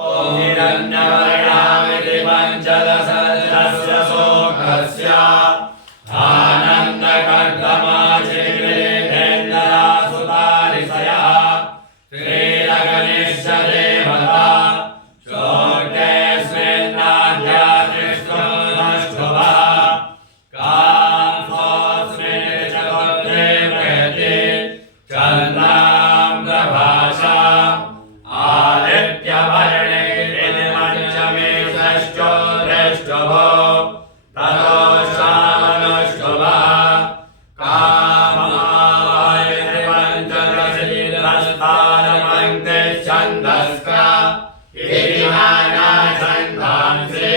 हिरण्यवर्णामिति पञ्चदशस्य शोकस्य आनन्दकर्दमाचिरेन्द्रसुतारिषयः श्रीरगणेशदेवता शोकेऽस्मिन्नाध्यात्रिष्टुभः कामोऽस्मिन् चतुर्थे बृहति चन्द्रां प्रभासा आदित्यवर्णे पञ्चमे षष्ठो दृष्टुभो ततो श्रावणुष्टुभः कामायते पञ्चदशैरस्तारमन्ते छन्दस्का इति नाना छन्दांसि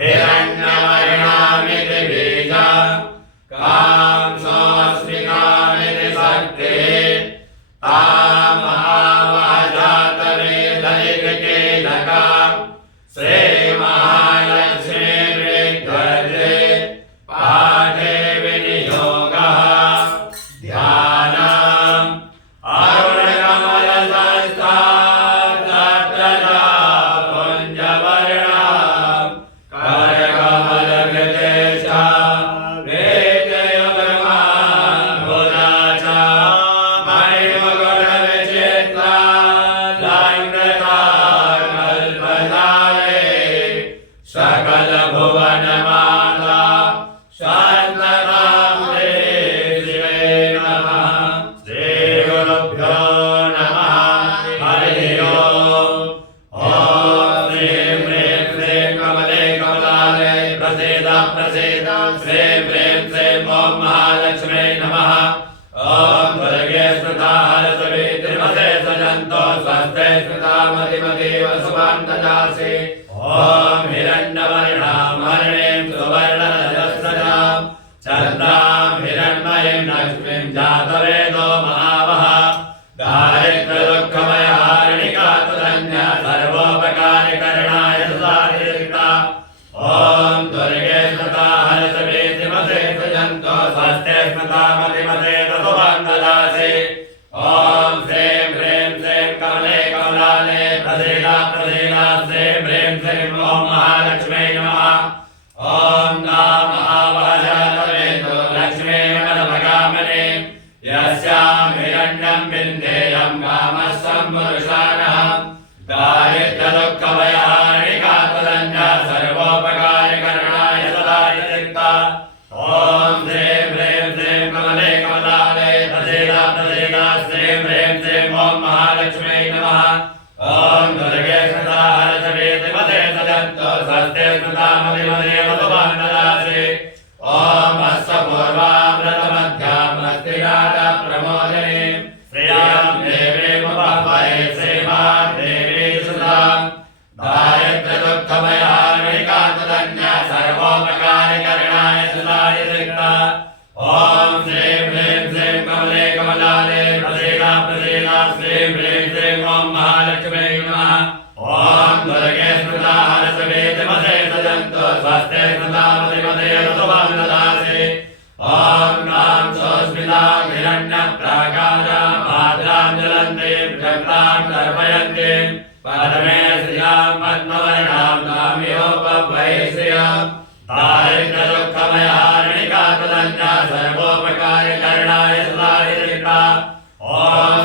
हिरण्यवर्णामिति बीजं कामोऽस्मि कामिति शक्तिः श्रीमहालक्ष्मी विद्वद्रे पाठे विनियोगः ध्यानम् अरुणकमलसंस्थाप्ततटा पुञ्जवर्णां करकमलगतेशा वेदयुगमां बुधाचा मणिमकुटविचित्रा लङ्कृता कल्पतारे सकलभुवनमाता शान्ततां शिवे नमः। श्रीगुरुभ्यो नमः। हरिः ओम्। ॐ श्रीं ह्रीं श्रीं कमले कमलालये प्रसीद प्रसीद श्रीं ह्रीं श्रीं ॐ महालक्ष्म्यै नमः। ॐ दुर्गे स्मृता हरसुरी त्रिमते सजन्तो स्वस्ते स्मृता मतिमतीव शुभां ददासि। ॐ हिरण्यवर्णां हरिणीं सुवर्णरजस्रजां चन्द्रां हिरण्मयीं लक्ष्मीं जातवेदो महावः दारिद्र्यदुःखभयहारिणिका तुरन्या सर्वोपकारिकरणाय सुधारिता। ॐ दुर्गे स्मृता हरसुरी त्रिमते सजन्तो स्वस्ते स्मृता मतिमते शुभां ददासि। ॐ श्रीं ह्रीं श्रीं कमले कमलालये प्रसीद प्रसीद श्रीं ह्रीं श्रीं ॐ महालक्ष्म्यै नमः। ॐ नाम आवहजातवेदो लक्ष्मी मनमगामिनी यस्यां हिरण्यं विन्देयं कामस्तं पुरुषाणः दारिद्र्यदुःखभयहारिणिका तुरन्या सर्वोपकारिकरणाय सदायिता। ॐ श्रीं ह्रीं श्रीं कमले कमलालये प्रसीद प्रसीद श्रीं ह्रीं श्रीं ॐ महालक्ष्म्यै नमः। ॐ दुर्गे स्मृता हरसुरी त्रिमते सजन्तो स्वस्ते स्मृता मतिमते शुभां ददासि। ॐ हस्तपूर्वामृतमध्यामस्तिनाथ प्रमोदिनीं श्रियां देवीमुपह्वये श्रीमां देवी सुतां दारिद्र्यदुःखभयहारिणिका तुरन्या सर्वोपकारिकरणाय सुधारिता। ॐ श्रीं ह्रीं श्रीं कमले कमलालये प्रसीद प्रसीद श्रीं ह्रीं श्रीं ॐ महालक्ष्म्यै नमः। ॐ दुर्गे स्मृता हरसुरी त्रिमते सजन्तो स्वस्ते स्मृता मतिमते शुभां ददासि। ॐ नाम सोऽस्मितां हिरण्यप्राकारां भाद्रां ज्वलन्तीं चक्रां तर्पयन्तीं परमे श्रियां पद्मवर्णां तामिहोपह्वये श्रियां दारिद्र्यदुःखभयहारिणिका तुरन्या सर्वोपकारिकरणाय सुधारिता। ॐ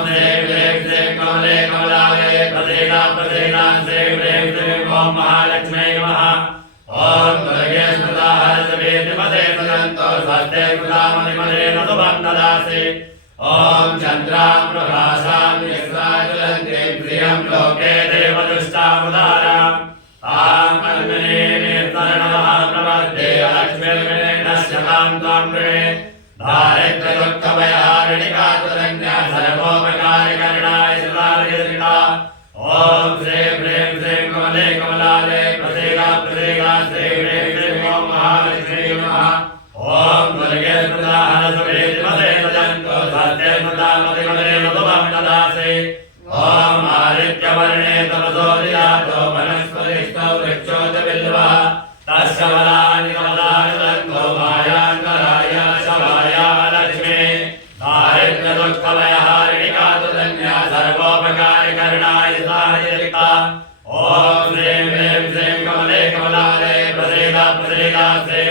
श्रीं ह्रीं श्रीं कमले कमलालये प्रसीद प्रसीद श्रीं ह्रीं श्रीं ॐ महालक्ष्म्यै नमः। ॐ दुर्गे स्मृता हरसुरी त्रिमते सजन्तो स्वस्ते स्मृता मतिमते शुभां ददासि। ॐ चन्द्रां प्रभासां यस्याज्वलन्तीं प्रियं लोके देवदुष्टामुदारां तां कल्पनीमीर्तनमहां प्रपद्ये लक्ष्मीर्विनेनस्य तां त्वां गृहे दारिद्र्यदुःखभयहारिणिका तुरन्या सर्वोपकारिकरणाय सुधारिता। ॐ श्रीं ह्रीं श्रीं कमले कमलालये प्रसीद प्रसीद श्रीं ह्रीं श्रीं ॐ महालक्ष्म्यै नमः। ॐ दुर्गे स्मृता हरसुरी त्रिमते सजन्तो स्वस्ते स्मृता मतिमते शुभां ददासि। ॐ आदित्यवर्णे तपसोऽधिजातो वनस्पतिस्थो वृक्षो च बिल्वः तस्य फलानि कमलानि सन्तो मायान्तराय शवाय लक्ष्मी दारिद्र्यदुःखभयहारिणिका तुरन्या सर्वोपकारिकरणाय सायिता। ॐ ॐ श्रीं ह्रीं श्रीं कमले कमलालये प्रसीद प्रसीद श्रीं